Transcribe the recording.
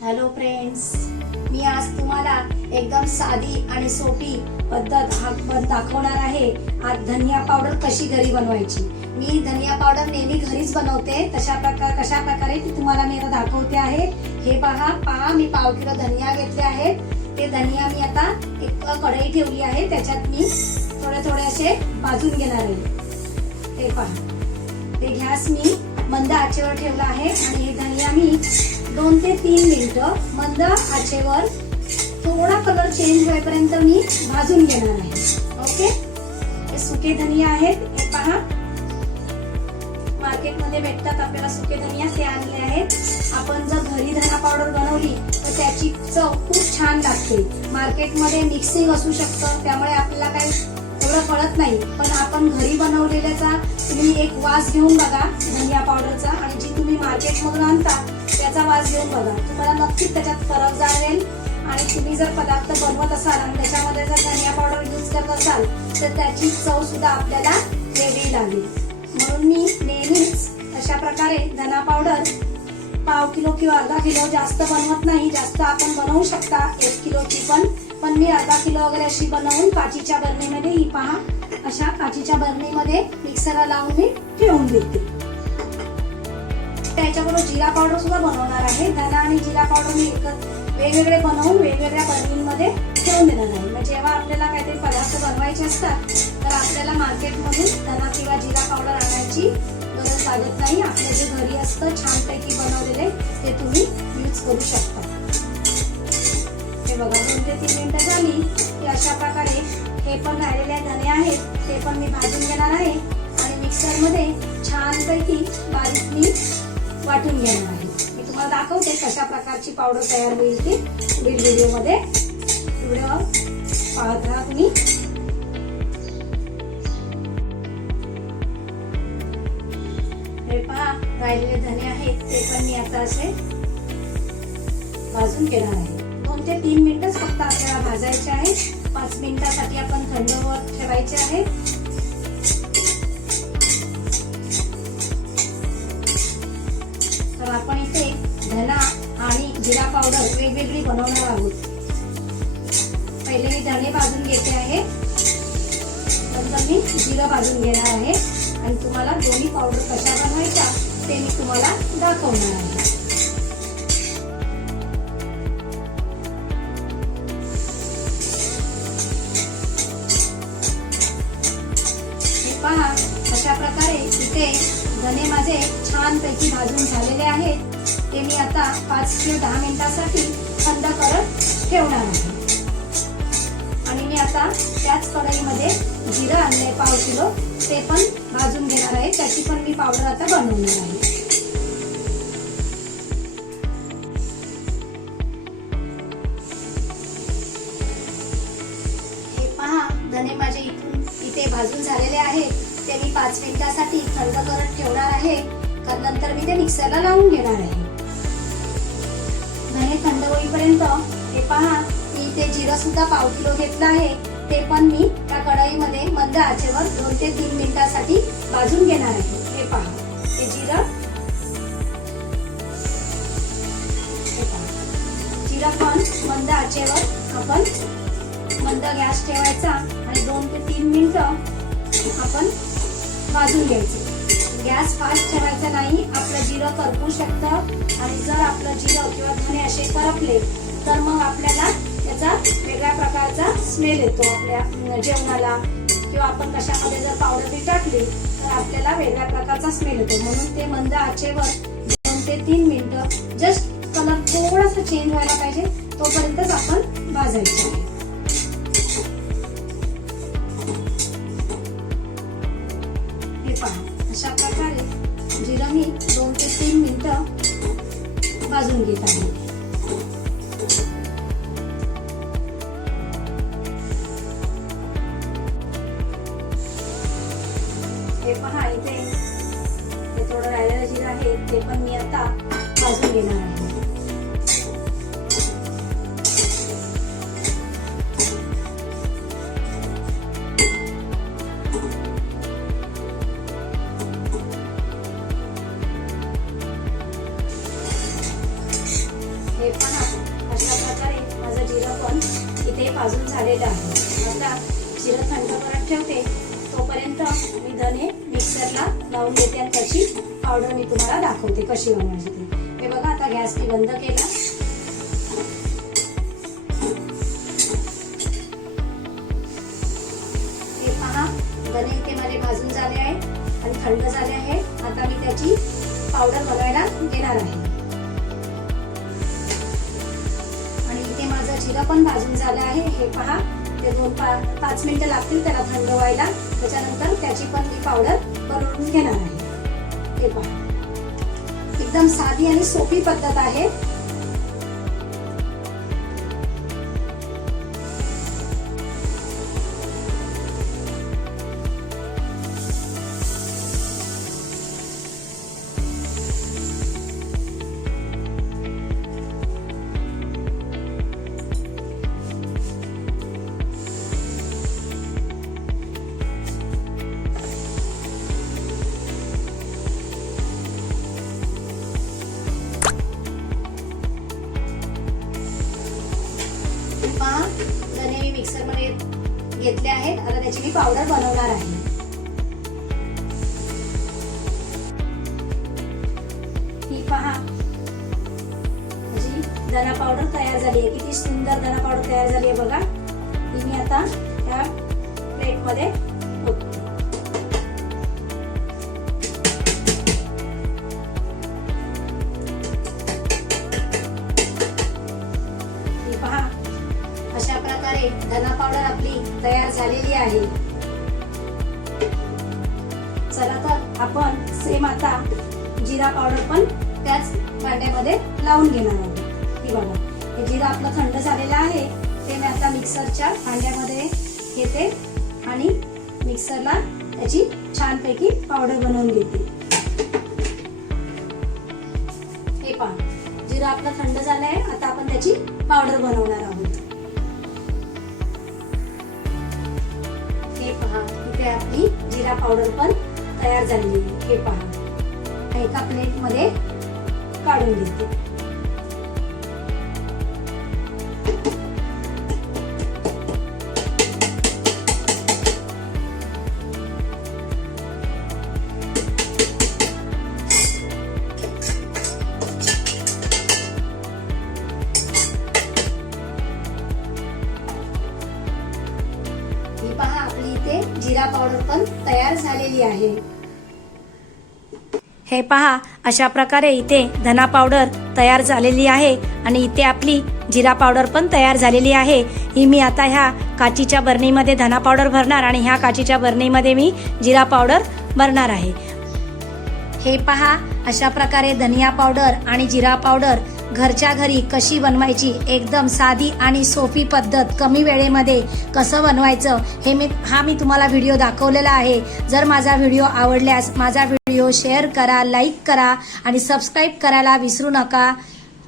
Hello friends, मी आज तुम्हाला एकदम साधी आणि सोपी पद्धत दाखवणार आहे. आज धनिया पावडर कशी घरी बनवायची. मी धनिया पावडर नेहमी घरीच बनवते. कशा प्रकारे ती तुम्हाला मी आता दाखवते आहे. हे पहा मी पाव किलो धनिया घेतले आहेत. ते धनिया मी आता एक कढई ठेवली आहे. त्याच्यात मी थोडे असे भाजून घेणार आहे. हे पहा, ते गॅस मी मंद आचेवर ठेवला आहे आणि हे धनिया मी 2 ते 3 मिनिटं मंद आचेवर थोडा कलर चेंज होईपर्यंत मी भाजून घेणार आहे. ओके, हे सुके धनिया आहेत. हे पहा, मार्केटमध्ये भेटतात आपल्याला सुके धनिया, ते आणले आहेत. आपण जर घरी धना पावडर बनवली तर त्याची चव खूप छान लागते. मार्केटमध्ये मिक्सिंग असू शकतं, त्यामुळे आपल्याला काही एवढं कळत नाही. पण आपण घरी बनवलेल्याचा तुम्ही एक वास घेऊन बघा धनिया पावडरचा, आणि जी तुम्ही मार्केटमधून आणता त्याचा वास घेऊन बघा. तुम्हाला नक्कीच त्याच्यात फरक जाणवेल. आणि तुम्ही जर पदार्थ बनवत असाल आणि त्याच्यामध्ये जर धनिया पावडर यूज करत असाल तर त्याची चव सुद्धा आपल्याला वेगळी लागेल. म्हणून मी नेहमीच अशा प्रकारे धना पावडर पाव किलो किंवा अर्धा किलो, जास्त बनवत नाही. जास्त आपण बनवू शकता 1 किलोची, पण मी अर्धा किलो वगैरे अशी बनवून काचीच्या बरणीमध्ये, ही पहा अशा काचीच्या बरणीमध्ये मिक्सरला लावून मी ठेवून देते. त्याच्याबरोबर जिरा पावडर सुद्धा बनवणार आहे. धना आणि जिरा पावडर मी वेगवेगळे बनवून वेगवेगळ्या बरणींमध्ये ठेवून देणार आहे. म्हणजे जेव्हा आपल्याला काहीतरी पदार्थ बनवायचे असतात तर आपल्याला मार्केटमधून धना किंवा जिरा पावडर आणायची गरज लागत नाही. आपलं जे घरी असतं छानपैकी बनवलेले ते तुम्ही यूज करू शकता. हे बघा, 2 ते 3 मिनिटं झाली की अशा प्रकारे हे पण राहिलेले धने आहेत ते पण मी भाजून घेणार आहे आणि मिक्सरमध्ये छानपैकी बारीक मी वाटून घेणार आहे. मी तुम्हाला दाखवते कशा प्रकारची पावडर तयार होईल ती पुढील व्हिडिओमध्ये. व्हिडिओ पाहत राहा तुम्ही. हे पहा, राहिलेले धने आहेत ते पण मी आता असे भाजून घेणार आहे. 2 ते 3 मिनिटच फक्त आपल्याला भाजायचे आहे. 5 मिनिटासाठी आपण थंडवर ठेवायचे आहे. तर आपण इथे धना आणि जिरा पावडर वेगवेगळी बनवणार आहोत. पहिले मी धने भाजून घेते आहे, नंतर मी जिरं भाजून घेणार आहे आणि तुम्हाला दोन्ही पावडर कशा बनवायच्या ते मी तुम्हाला दाखवणार आहे. पहा, अशा प्रकारे इथे धने माझे छानपैकी भाजून झालेले आहेत. ते मी आता 5 ते 10 मिनिटासाठी थंड करत ठेवणार आहे. आणि मी आता त्याच कढईमध्ये जिरं आणलंय पाव किलो, ते पण भाजून घेणार आहे. त्याची पण मी पावडर आता बनवणार आहे. हे पहा, धने माझे इथे भाजून झालेले आहेत. ते मी 5 मिनिटासाठी थंड करत ठेवणार आहे. नंतर मी ते मिक्सरला लावून घेणार आहे. धने थंड होईपर्यंत हे पहा, मी इथे जिरं सुद्धा पाव किलो घेतलं आहे. ते पण मी त्या कढईमध्ये मंद आचेवर 2 ते 3 मिनिटासाठी भाजून घेणार आहे. हे पहा, हे जिरं पण मंद आचेवर आपण मंद गॅस ठेवायचा आणि 2 ते 3 मिनिटं आपण भाजून घ्यायचे. गॅस फास्ट ठेवायचा नाही, आपलं जिरं करपू शकतं. आणि जर आपलं जिरं किंवा धने असे करपले तर मग आपल्याला त्याचा वेगळ्या प्रकारचा स्मेल येतो आपल्या जेवणाला, किंवा आपण कशामध्ये जर पावडर टाकली तर आपल्याला वेगळ्या प्रकारचा स्मेल येतो. म्हणून ते मंद आचेवर 2 ते 3 मिनिटं जस्ट कलर थोडासा चेंज व्हायला पाहिजे तोपर्यंतच आपण भाजायचे आहे. हे पहा, अशा प्रकारे जिरं मी 2 ते 3 मिनिटं भाजून घेत आहे. हे पहा, इथे थोडं राहिलेलं जिरं आहे ते पण मी आता भाजून घेणार आहे. हे पण हे भाजून झालेलं आहे. आता जिरं थंड करत ठेवते, तोपर्यंत मी धने मिक्सरला लावून घेते आणि त्याची पावडर मी तुम्हाला दाखवते कशी बनवायची ती. हे बघा, आता गॅस मी बंद केला. हे पहा, धने इथे माझे भाजून झाले आहे आणि थंड झाले आहे. आता मी त्याची पावडर बनवायला घेणार आहे. आणि इथे माझं जिरं पण भाजून झालं आहे. हे पहा, ते 2-5 मिनिटं लागतील त्याला थंड व्हायला. त्याच्यानंतर त्याची पण मी पावडर बनवून घेणार आहे. हे पहा, एकदम साधी आणि सोपी पद्धत आहे. धने मी मिक्सर मध्ये घेतले आहेत. आता त्याची मी पावडर बनवणार आहे. ही पहा, माझी धना पावडर तयार झाली आहे. किती सुंदर धना पावडर तयार झाली आहे बघा. ही मी आता या प्लेट मध्ये ओतते. अशा प्रकारे धना पावडर आपली तयार झालेली आहे. चला तर आपण सेम आता जिरा पावडर पण त्याच भांड्यामध्ये लावून घेणार आहोत. ही बघा, हे जिरा आपलं थंड झालेलं आहे. ते मी आता मिक्सरच्या भांड्यामध्ये घेते आणि मिक्सरला त्याची छानपैकी पावडर बनवून घेते. हे पहा, जिरा आपलं थंड झालं आहे. आता आपण त्याची पावडर बनवणार आहोत. हे पहा, इथे आपली जिरा पावडर पण तयार झालेली आहे. हे पहा, एका प्लेट मध्ये काढून घेते. पहा, आपली इथे जिरा पावडर पण तयार झालेली आहे. हे पहा, अशा प्रकारे इथे धना पावडर तयार झालेली आहे आणि इथे आपली जिरा पावडर पण तयार झालेली आहे. ही मी आता ह्या काचीच्या बरणीमध्ये धना पावडर भरणार आणि ह्या काचीच्या बरणीमध्ये मी जिरा पावडर भरणार आहे. हे पहा, अशा प्रकारे धनिया पावडर आणि जिरा पावडर घरच्या घरी कशी बनवायची, एकदम साधी आणि सोपी पद्धत, कमी वेळेमध्ये कसं बनवायचं हे मी तुम्हाला व्हिडिओ दाखवलेला आहे. जर माझा व्हिडिओ आवडल्यास माझा व्हिडिओ शेअर करा, लाईक करा आणि सबस्क्राईब करायला विसरू नका.